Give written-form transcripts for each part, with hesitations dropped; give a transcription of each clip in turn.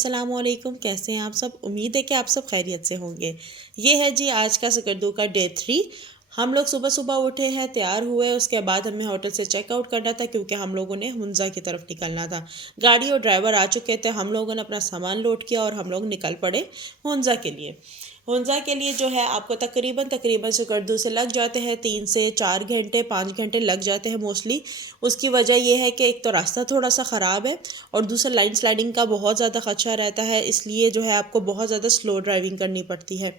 अस्सलामुअलैकुम, कैसे हैं आप सब। उम्मीद है कि आप सब खैरियत से होंगे। ये है जी आज का सकरदू का डे 3। हम लोग सुबह सुबह उठे हैं, तैयार हुए, उसके बाद हमें होटल से चेकआउट करना था क्योंकि हम लोगों ने हुंजा की तरफ निकलना था। गाड़ी और ड्राइवर आ चुके थे, हम लोगों ने अपना सामान लोड किया और हम लोग निकल पड़े हुंजा के लिए। हुंजा के लिए जो है आपको तकरीबन तकरीबन सकरदू से लग जाते हैं 3 से 4 घंटे, 5 घंटे लग जाते हैं मोस्टली। उसकी वजह यह है कि एक तो रास्ता थोड़ा सा ख़राब है और दूसरा लाइन स्लाइडिंग का बहुत ज़्यादा खदशा रहता है, इसलिए जो है आपको बहुत ज़्यादा स्लो ड्राइविंग करनी पड़ती है।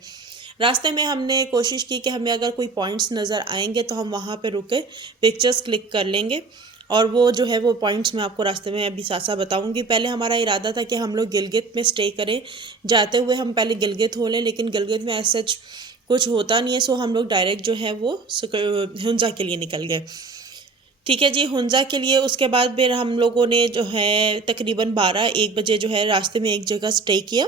रास्ते में हमने कोशिश की कि हमें अगर कोई पॉइंट्स नज़र आएंगे तो हम वहाँ पे रुक के पिक्चर्स क्लिक कर लेंगे। और वो जो है वो पॉइंट्स मैं आपको रास्ते में अभी साथ साथ बताऊंगी। पहले हमारा इरादा था कि हम लोग गिलगित में स्टे करें, जाते हुए हम पहले गिलगित हो लें, लेकिन गिलगित में ऐसा कुछ होता नहीं है, सो हम लोग डायरेक्ट जो है वो हुंजा के लिए निकल गए। ठीक है जी, हुंजा के लिए उसके बाद फिर हम लोगों ने जो है तकरीबन 12-1 बजे जो है रास्ते में एक जगह स्टे किया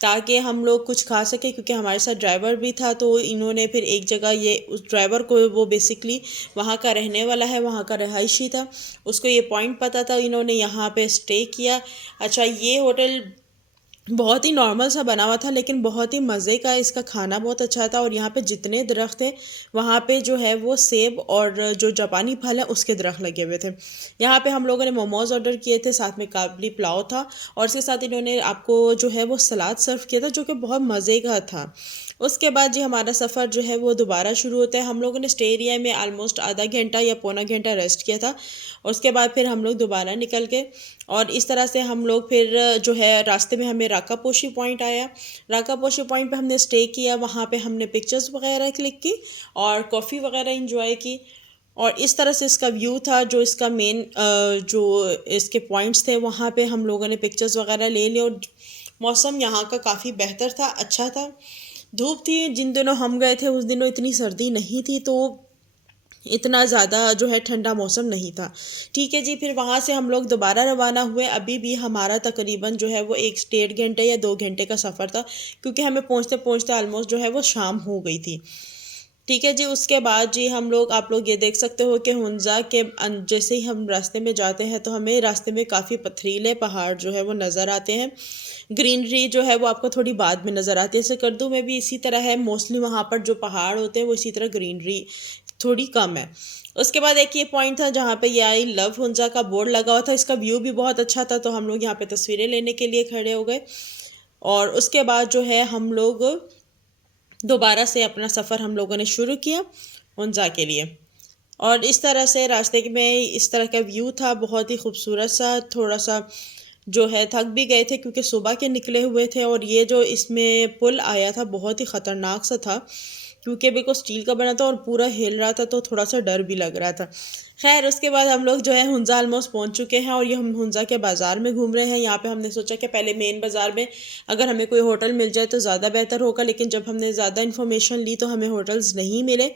ताकि हम लोग कुछ खा सके, क्योंकि हमारे साथ ड्राइवर भी था। तो इन्होंने फिर एक जगह, ये उस ड्राइवर को, वो बेसिकली वहाँ का रहने वाला है, वहाँ का रहायशी था, उसको ये पॉइंट पता था, इन्होंने यहाँ पे स्टे किया। अच्छा, ये होटल बहुत ही नॉर्मल सा बना हुआ था लेकिन बहुत ही मज़े का, इसका खाना बहुत अच्छा था। और यहाँ पे जितने दरख्त थे वहाँ पे जो है वो सेब और जो जापानी फल है उसके दरख्त लगे हुए थे। यहाँ पे हम लोगों ने मोमोज़ ऑर्डर किए थे, साथ में काबली पुलाव था और इसके साथ इन्होंने आपको जो है वो सलाद सर्व किया था जो कि बहुत मज़े का था। उसके बाद जी हमारा सफ़र जो है वो दोबारा शुरू होता है। हम लोगों ने स्टे एरिया में आलमोस्ट आधा घंटा या पौना घंटा रेस्ट किया था। उसके बाद फिर हम लोग दोबारा निकल गए और इस तरह से हम लोग फिर जो है रास्ते में हमें राकापोशी पॉइंट आया। राकापोशी पॉइंट पे हमने स्टे किया, वहाँ पे हमने पिक्चर्स वगैरह क्लिक की और कॉफ़ी वगैरह इंजॉय की। और इस तरह से इसका व्यू था, जो इसका मेन जो इसके पॉइंट्स थे वहाँ पे हम लोगों ने पिक्चर्स वगैरह ले लिए। और मौसम यहाँ का काफ़ी बेहतर था, अच्छा था। धूप थी, जिन दिनों हम गए थे उस दिनों इतनी सर्दी नहीं थी, तो इतना ज़्यादा जो है ठंडा मौसम नहीं था। ठीक है जी, फिर वहाँ से हम लोग दोबारा रवाना हुए। अभी भी हमारा तकरीबन जो है वो 1 से 1.5 घंटे या 2 घंटे का सफ़र था, क्योंकि हमें पहुँचते पहुँचते ऑलमोस्ट जो है वो शाम हो गई थी। ठीक है जी, उसके बाद जी हम लोग, आप लोग ये देख सकते हो कि हुंजा के जैसे ही हम रास्ते में जाते हैं तो हमें रास्ते में काफ़ी पथरीले पहाड़ जो है वो नज़र आते हैं। ग्रीनरी जो है वो आपको थोड़ी बाद में नज़र आती है। सकरदू में भी इसी तरह है, मोस्टली वहाँ पर जो पहाड़ होते हैं वो इसी तरह ग्रीनरी थोड़ी कम है। उसके बाद एक ये पॉइंट था जहाँ पे ये आई लव हुंजा का बोर्ड लगा हुआ था, इसका व्यू भी बहुत अच्छा था, तो हम लोग यहाँ पे तस्वीरें लेने के लिए खड़े हो गए। और उसके बाद जो है हम लोग दोबारा से अपना सफ़र हम लोगों ने शुरू किया हुंजा के लिए। और इस तरह से रास्ते में इस तरह का व्यू था, बहुत ही खूबसूरत सा। थोड़ा सा जो है थक भी गए थे क्योंकि सुबह के निकले हुए थे। और ये जो इसमें पुल आया था बहुत ही ख़तरनाक सा था, क्योंकि बिल्कुल स्टील का बना था और पूरा हिल रहा था, तो थोड़ा सा डर भी लग रहा था। खैर, उसके बाद हम लोग जो है हुंजा ऑलमोस्ट पहुंच चुके हैं और ये हम हुंजा के बाज़ार में घूम रहे हैं। यहाँ पे हमने सोचा कि पहले मेन बाज़ार में अगर हमें कोई होटल मिल जाए तो ज़्यादा बेहतर होगा, लेकिन जब हमने ज़्यादा इन्फॉर्मेशन ली तो हमें होटल्स नहीं मिले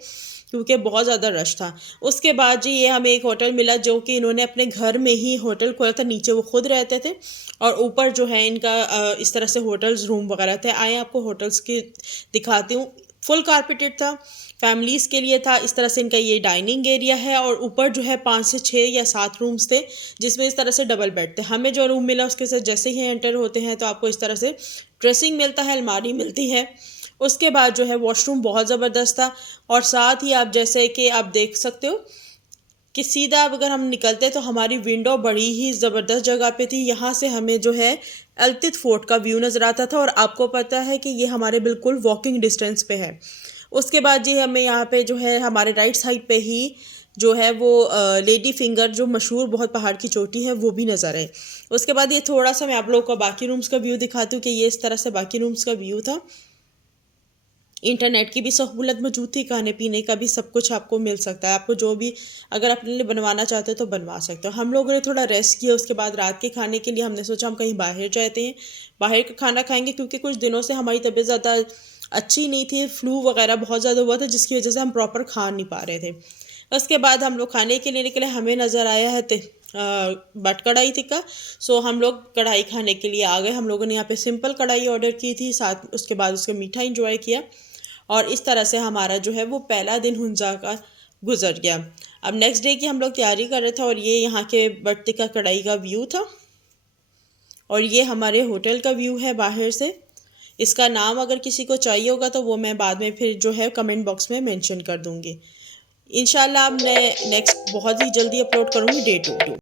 क्योंकि बहुत ज़्यादा रश था। उसके बाद जी ये हमें एक होटल मिला जो कि इन्होंने अपने घर में ही होटल खोला था, नीचे वो खुद रहते थे और ऊपर जो है इनका इस तरह से होटल्स रूम वगैरह थे। आए आपको होटल्स की दिखाती हूँ। फुल कारपेटेड था, फैमिलीज़ के लिए था। इस तरह से इनका ये डाइनिंग एरिया है और ऊपर जो है 5 से 6 या 7 रूम्स थे, जिसमें इस तरह से डबल बेड थे। हमें जो रूम मिला उसके साथ जैसे ही एंटर होते हैं तो आपको इस तरह से ड्रेसिंग मिलता है, अलमारी मिलती है। उसके बाद जो है वॉशरूम बहुत ज़बरदस्त था और साथ ही आप जैसे कि आप देख सकते हो कि सीधा अब अगर हम निकलते तो हमारी विंडो बड़ी ही ज़बरदस्त जगह पे थी। यहाँ से हमें जो है अल्तित फोर्ट का व्यू नज़र आता था और आपको पता है कि ये हमारे बिल्कुल वॉकिंग डिस्टेंस पे है। उसके बाद जी हमें यहाँ पे जो है हमारे राइट साइड पे ही जो है वो लेडी फिंगर, जो मशहूर बहुत पहाड़ की चोटी है, वो भी नज़र आए। उसके बाद ये थोड़ा सा मैं आप लोगों को बाकी रूम्स का व्यू दिखाती हूँ कि ये इस तरह से बाकी रूम्स का व्यू था। इंटरनेट की भी सहूलत मौजूद थी, खाने पीने का भी सब कुछ आपको मिल सकता है। आपको जो भी अगर अपने लिए बनवाना चाहते हो तो बनवा सकते हो। हम लोगों ने थोड़ा रेस्ट किया, उसके बाद रात के खाने के लिए हमने सोचा हम कहीं बाहर जाते हैं, बाहर का खाना खाएंगे, क्योंकि कुछ दिनों से हमारी तबीयत ज़्यादा अच्छी नहीं थी, फ्लू वगैरह बहुत ज़्यादा हुआ था, जिसकी वजह से हम प्रॉपर खा नहीं पा रहे थे। उसके बाद हम लोग खाने के लिए निकले, हमें नज़र आया है बट कढ़ाई टिक्का। सो हम लोग कढ़ाई खाने के लिए आ गए। हम लोगों ने यहाँ पे सिंपल कढ़ाई ऑर्डर की थी, साथ उसके बाद उसका मीठा इंजॉय किया और इस तरह से हमारा जो है वो पहला दिन हुंजा का गुजर गया। अब नेक्स्ट डे की हम लोग तैयारी कर रहे थे और ये यहाँ के बट टिक्का कढ़ाई का व्यू था। और ये हमारे होटल का व्यू है बाहर से। इसका नाम अगर किसी को चाहिए होगा तो वो मैं बाद में फिर जो है कमेंट बॉक्स में मेंशन कर दूँगी। इंशाल्लाह अब मैं नेक्स्ट बहुत ही जल्दी अपलोड करूँगी डे 2।